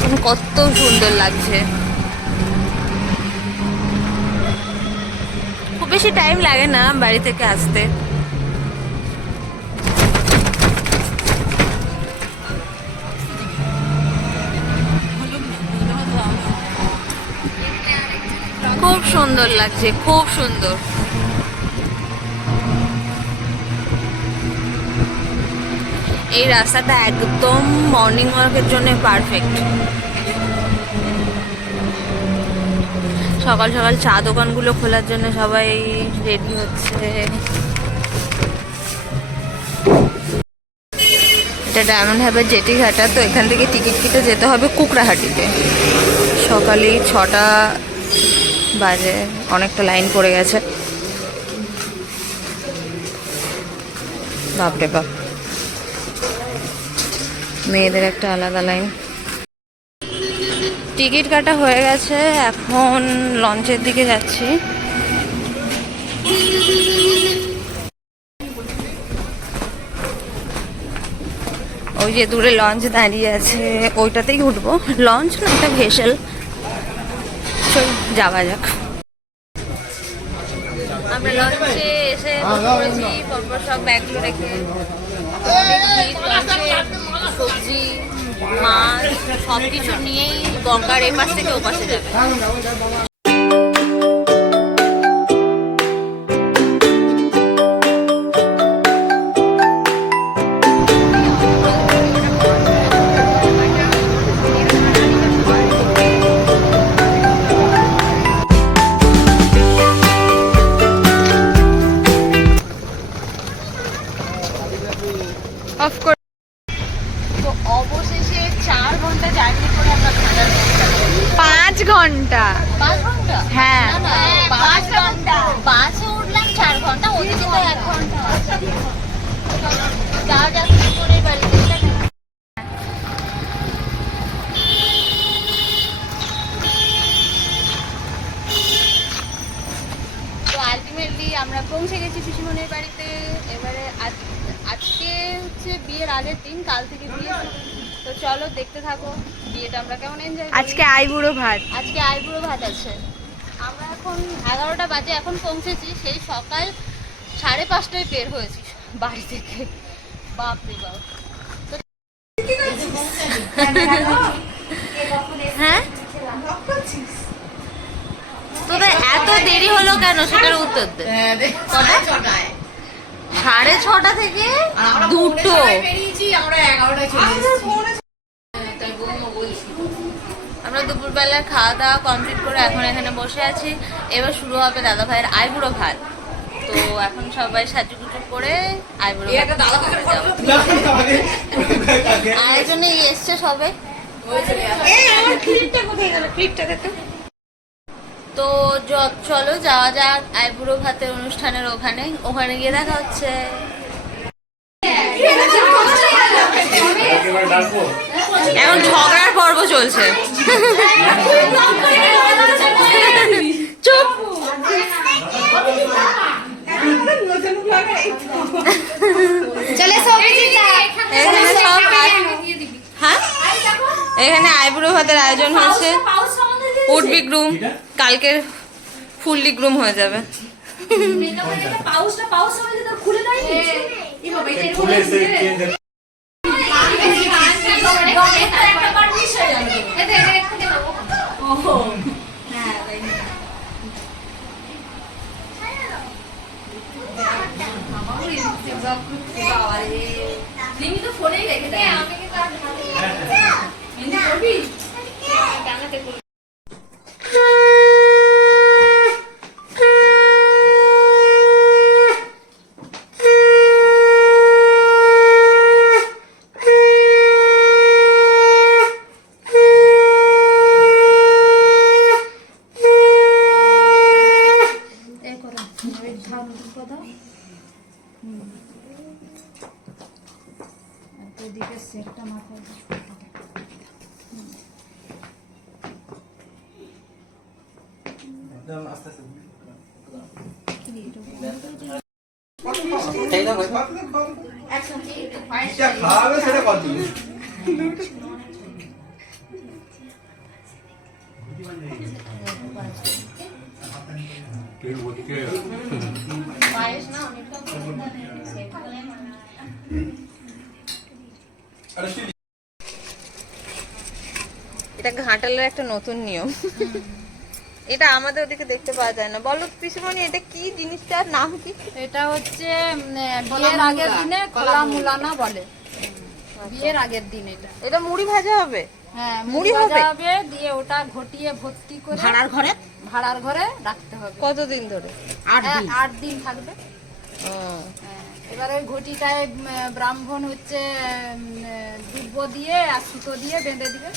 দেখুন, কত সুন্দর লাগছে। খুব বেশি টাইম লাগে না বাড়ি থেকে আসতে। খুব সুন্দর লাগছে, খুব সুন্দর। এই রাস্তাটা একদম মর্নিং ওয়াকের জন্য পারফেক্ট সকাল সকাল চা দোকানগুলো খোলার জন্য সবাই রেডি হচ্ছে। এটা ডায়মন্ড হারবার জেটি ঘাটা তো এখান থেকে টিকিট কেটে যেতে হবে কুকড়াহাটিতে। সকালে ছটা বাজে, অনেকটা লাইন পড়ে গেছে। বাপরে বাপ। মেয়েদের একটা আলাদা লাইন। টিকিট কাটা হয়ে গেছে, এখন লঞ্চের দিকে যাচ্ছি। ওই যে দূরে লঞ্চ দাঁড়িয়ে আছে, ওইটাতেই উঠবো। লঞ্চ না, একটা ভেসেল। চল, যাওয়া যাক। আমরা লঞ্চে এসে পরপর সব ব্যাগগুলো রেখে সবজি মাছ সব কিছু নিয়েই গঙ্গার এপাশ থেকে ওপাশে যাবে। আমরা পৌঁছে গেছি পিসিমনের বাড়িতে। এবারে আজ- আজকে হচ্ছে বিয়ের আগের দিন কাল থেকে বিয়ে। তো চলো দেখতে থাকো বিয়েটা আমরা কেমন এনজয় আজকে আইবুড়ো ভাত। আজকে আইবুড়ো ভাত আছে। আমরা এখন এগারোটা বাজে এখন পৌঁছেছি সেই সকাল সাড়ে পাঁচটায় বের হয়েছি বাড়ি থেকে। বাপ রে বাপ হ্যাঁ? তোদের এত দেরি হলো কেন? সেটার উত্তর দে। সাড়ে ছটা থেকে দুটো। আমরা দুপুরবেলা খাওয়া দাওয়া কমপ্লিট করে এখন এখানে বসে আছি। এবার শুরু হবে দাদা ভাইয়ের আইবুড়ো ভাত। তো এখন সবাই সাজুগুজু করে আইবুড়ো ভাত আয়োজনে এসছে সবে। তো। য- চলো যাওয়া যাক আইবুড়ো ভাতের অনুষ্ঠানের ওখানে। ওখানে গিয়ে দেখা হচ্ছে। এখন ঝগড়ার পর্ব চলছে। চুপ। এখানে সব হ্যাঁ? এখানে আইবুড়ো ভাতের আয়োজন হয়েছে উডবি গ্রুম। কালকের ফুললি গ্রুম হয়ে যাবে। খাওয়াবে সেটা কত পায়েস এটা ঘাটালের একটা নতুন নিয়ম। এটা আমাদের ওদিকে দেখতে পাওয়া যায় না। বলো পিসুমণি এটা কি জিনিসটার নাম কি? এটা হচ্ছে বিয়ের আগের দিনে কলা মুলানা বলে। বিয়ের আগের দিন এটা। এটা মুড়ি ভাজা হবে? হ্যাঁ মুড়ি হবে? ভাজা হবে? দিয়ে ওটা ঘটিয়ে ভর্তি করে ভাড়ার ঘরে? ভাড়ার ঘরে রাখতে হবে। কতদিন ধরে? আট হ্যাঁ, দিন। আট দিন থাকবে। হ্যাঁ, এবার ওই ঘটিটায় ব্রাহ্মণ হচ্ছে দুব্ব দিয়ে আর সুতো দিয়ে বেঁধে দিবে।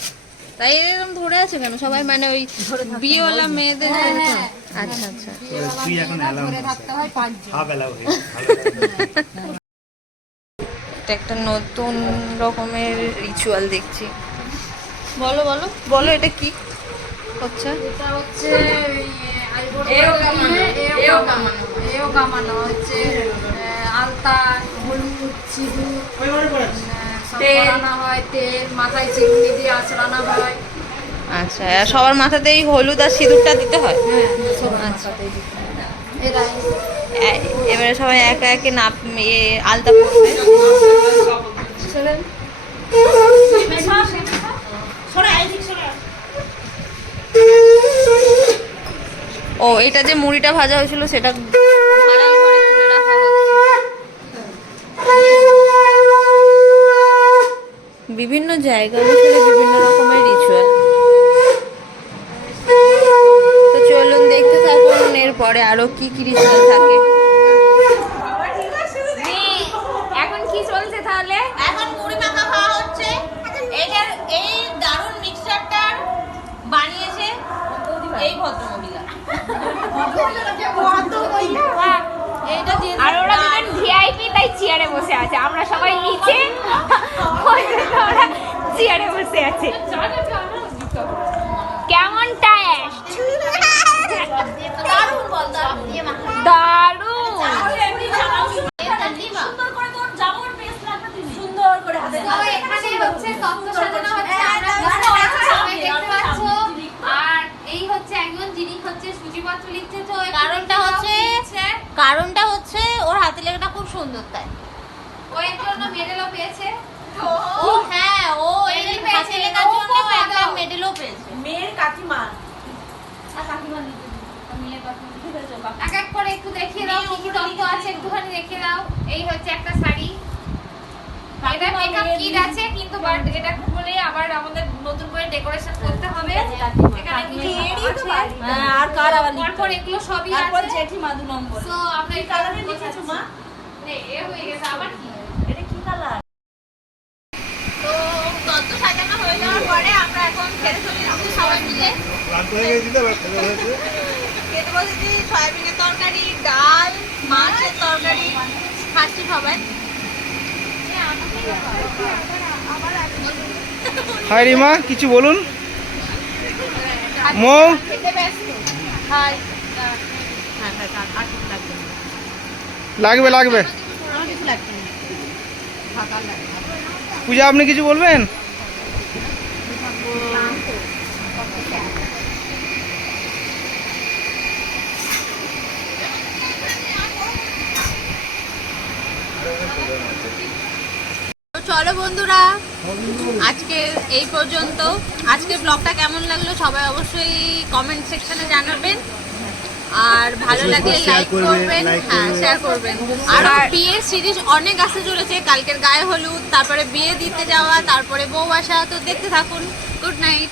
তাই এরকম ধরে আছে কেন? সবাই মানে ওই বিয়েওয়ালা মেয়েদের হ্যাঁ, হ্যাঁ। আচ্ছা আচ্ছা। এটা একটা নতুন রকমের রিচুয়াল দেখছি। বলো বলো। বলো এটা কি হচ্ছে? এটা হচ্ছে এও কামানো এও কামানো এও কামানো হচ্ছে আলতা হলুদ সব হয় তেল মাথায় চিমনি দিয়ে হয়। আচ্ছা সবার মাথাতেই হলুদ আর সিঁদুরটা দিতে হয়? আচ্ছা। এবারে সবাই একে একে নাপ ইয়ে আলতা ছেলে ও এটা যে মুড়িটা ভাজা হয়েছিল সেটা ঘরে তুলে রাখা হচ্ছে। বিভিন্ন জায়গা অনুসারে বিভিন্ন রকমের রিচুয়াল তো চলুন দেখতে থাকুন, এরপরে আরও কি কি রিচুয়াল থাকে এখন কি চলছে তাহলে এখন মুড়ি মাখা খাওয়া হচ্ছে এটার এই দারুণ মিক্সচারটা বানিয়েছে এই ভদ্রমহিলা এইটা দিয়ে আর ওরা দুজন তাই চেয়ারে বসে আছে। আমরা সবাই নিচে। ওই জন্য ওরা চেয়ারে বসে আছে। কেমন টায়ার দারুণ এখানে হচ্ছে তত্ত্ব সাজানো হচ্ছে আমরা সবাই দেখতে পাচ্ছ আর এই হচ্ছে একজন যিনি হচ্ছে সূচিপত্র লিখছে তো একটু কারণটা হচ্ছে কারণটা হচ্ছে ওর হাতে লেখাটা খুব সুন্দর তাই ও এর জন্য মেডেলও পেয়েছে। ও হ্যাঁ ও এই পেয়েছে, হাতে লেখার ও জন্য খুব একটা ভালো। মেডেলও পেয়েছে। এক এক করে একটু দেখিয়ে দাও কি কি তত্ত্ব আছে একটুখানি দেখিয়ে দাও। এই হচ্ছে একটা শাড়ি। এটা মেকআপ কিট আছে কিন্তু বাট এটা খুলে আবার আমাদের নতুন করে ডেকোরেশন করতে হবে। এখানে কিছু আছে? হ্যাঁ, আর কার আবার তারপর এগুলো সবই তারপর আছে। জেঠিমা দু নম্বর। সো আমরা এই কালারে লিখেছো মা? নে এ হয়ে গেছে আবার কি? তো তত্ত্ব সাজানো হয়ে যাওয়ার পরে আমরা এখন খেতে চলে যাচ্ছি সবাই মিলে। খেতে বসেছি সয়াবিনের তরকারি ডাল মাছের তরকারি খাচ্ছি সবাই হাই রিমা কিছু বলুন? মৌ? হাই। লাগবে লাগবে। পূজা, আপনি কিছু বলবেন? চলো বন্ধুরা, আজকে এই পর্যন্ত। আজকের ব্লগটা কেমন লাগল সবাই অবশ্যই কমেন্ট সেকশনে জানাবেন। আর ভালো লাগলে লাইক করবেন হ্যাঁ শেয়ার করবেন। আর বিয়ের সিরিজ অনেক আসতে চলেছে কালকের গায়ে হলুদ তারপরে বিয়ে দিতে যাওয়া তারপরে বউ আসা তো দেখতে থাকুন। Good night